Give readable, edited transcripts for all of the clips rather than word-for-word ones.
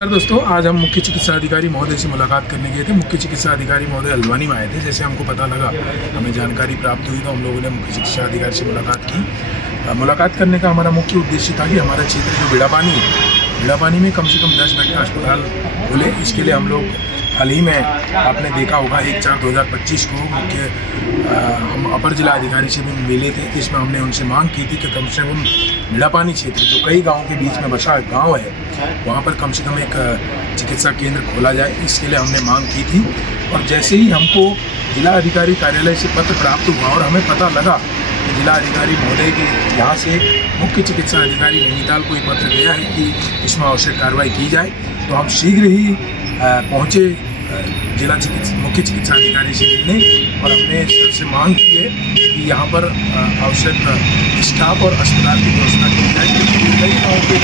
दोस्तों, आज हम मुख्य चिकित्सा अधिकारी महोदय से मुलाकात करने गए थे। मुख्य चिकित्सा अधिकारी महोदय हल्द्वानी में आए थे। जैसे हमको पता लगा, हमें जानकारी प्राप्त हुई तो हम लोगों ने मुख्य चिकित्सा अधिकारी से मुलाकात की। मुलाकात करने का हमारा मुख्य उद्देश्य था कि हमारा क्षेत्र जो बीड़ापानी है, बीड़ापानी में कम से कम 10 बेड का अस्पताल खुले। इसके लिए हम लोग हाल ही में आपने देखा होगा 1/4/2025 को हम अपर जिला अधिकारी से भी मिले थे, जिसमें हमने उनसे मांग की थी कि कम से कम बीड़ापानी क्षेत्र जो कई गाँव के बीच में बसा गाँव है, वहाँ पर कम से कम एक चिकित्सा केंद्र खोला जाए। इसके लिए हमने मांग की थी। और जैसे ही हमको जिला अधिकारी कार्यालय से पत्र प्राप्त हुआ और हमें पता लगा कि जिला अधिकारी महोदय के यहाँ से मुख्य चिकित्सा अधिकारी नैनीताल को एक पत्र गया है कि इसमें आवश्यक कार्रवाई की जाए, तो हम शीघ्र ही पहुँचे मुख्य चिकित्सा अधिकारी से मिलने और हमने सर से मांग की है कि यहाँ पर आवश्यक स्टाफ और अस्पताल की व्यवस्था की जाए। क्योंकि कई गाँव के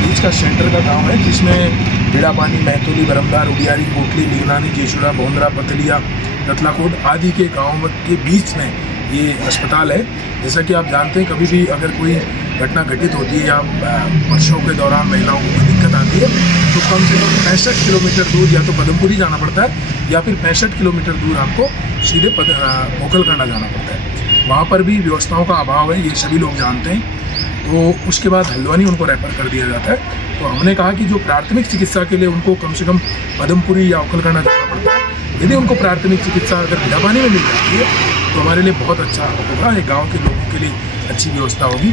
बीच का सेंटर का गांव है, जिसमें बीड़ापानी, महतोली, बरमदार, उडियारी, कोटली, निगरानी, जेशुरा, बोंदरा, पतलिया, रतलाकोट आदि के गाँव के बीच में ये अस्पताल है। जैसा कि आप जानते हैं, कभी भी अगर कोई घटना घटित होती है या वर्षों के दौरान महिलाओं को कोई दिक्कत आती है, तो कम से कम 65 किलोमीटर दूर या तो पदमपुरी जाना पड़ता है या फिर 65 किलोमीटर दूर आपको सीधे मोकलकांडा जाना पड़ता है। वहाँ पर भी व्यवस्थाओं का अभाव है, ये सभी लोग जानते हैं। तो उसके बाद हल्द्वानी उनको रेफर कर दिया जाता है। तो हमने कहा कि जो प्राथमिक चिकित्सा के लिए उनको कम से कम पदमपुरी या मोकलकांडा जाना पड़ता है, यदि उनको प्राथमिक चिकित्सा अगर बीड़ापानी में मिल जाती है तो हमारे लिए बहुत अच्छा होगा, ये गाँव के लोगों के लिए अच्छी व्यवस्था होगी।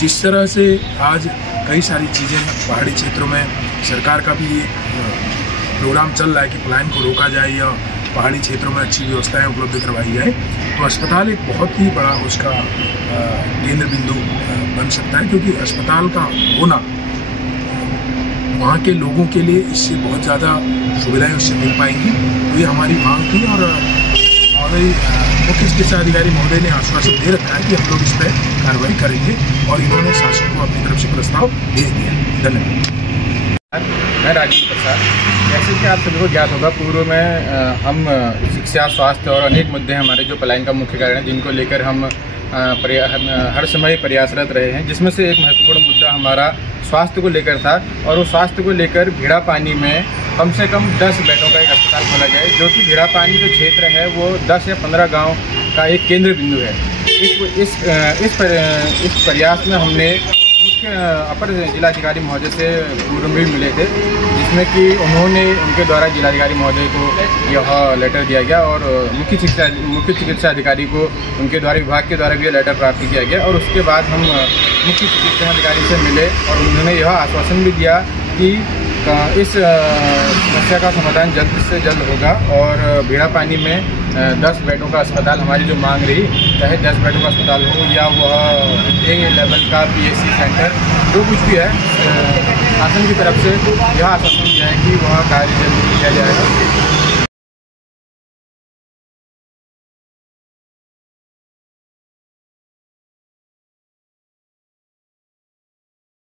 जिस तरह से आज कई सारी चीज़ें पहाड़ी क्षेत्रों में सरकार का भी प्रोग्राम चल रहा है कि पलायन को रोका जाए या पहाड़ी क्षेत्रों में अच्छी व्यवस्थाएं उपलब्ध करवाई जाए, तो अस्पताल एक बहुत ही बड़ा उसका केंद्र बिंदु बन सकता है। क्योंकि अस्पताल का होना वहाँ के लोगों के लिए इससे बहुत ज़्यादा सुविधाएं उससे मिल पाएंगी। तो ये हमारी मांग थी और मुख्य चिकित्सा अधिकारी महोदय ने आश्वासन दे रखा है कि हम लोग इस पर कार्रवाई करेंगे और इन्होंने शासन को अपनी तरफ से प्रस्ताव भेज दिया। धन्यवाद। मैं राजेंद्र प्रसाद। जैसे कि आप सभी को ज्ञात होगा, पूर्व में हम शिक्षा, स्वास्थ्य और अनेक मुद्दे हमारे जो पलायन का मुख्य कारण है, जिनको लेकर हम हर समय प्रयासरत रहे हैं। जिसमें से एक महत्वपूर्ण मुद्दा हमारा स्वास्थ्य को लेकर था और वो स्वास्थ्य को लेकर बीड़ापानी में कम से कम 10 बेडों का एक अस्पताल खोला जाए, जो कि बीड़ापानी जो क्षेत्र है वो 10 या 15 गांव का एक केंद्र बिंदु है। इस प्रयास में हमने मुख्य अपर जिलाधिकारी महोदय से पूर्व में भी मिले थे, जिसमें कि उनके द्वारा जिलाधिकारी महोदय को यह लेटर दिया गया और मुख्य चिकित्सा अधिकारी को उनके द्वारा विभाग के द्वारा भी यह लेटर प्राप्त किया गया। और उसके बाद हम मुख्य चिकित्सा अधिकारी से मिले और उन्होंने यह आश्वासन भी दिया कि इस समस्या का समाधान जल्द से जल्द होगा और बीड़ापानी में 10 बेडों का अस्पताल, हमारी जो मांग रही, चाहे 10 बेडों का अस्पताल हो या वह ए लेवल का PHC सेंटर, जो कुछ भी है, शासन की तरफ से यह आश्वासन दिया है कि वह कार्य जल्द किया जाएगा।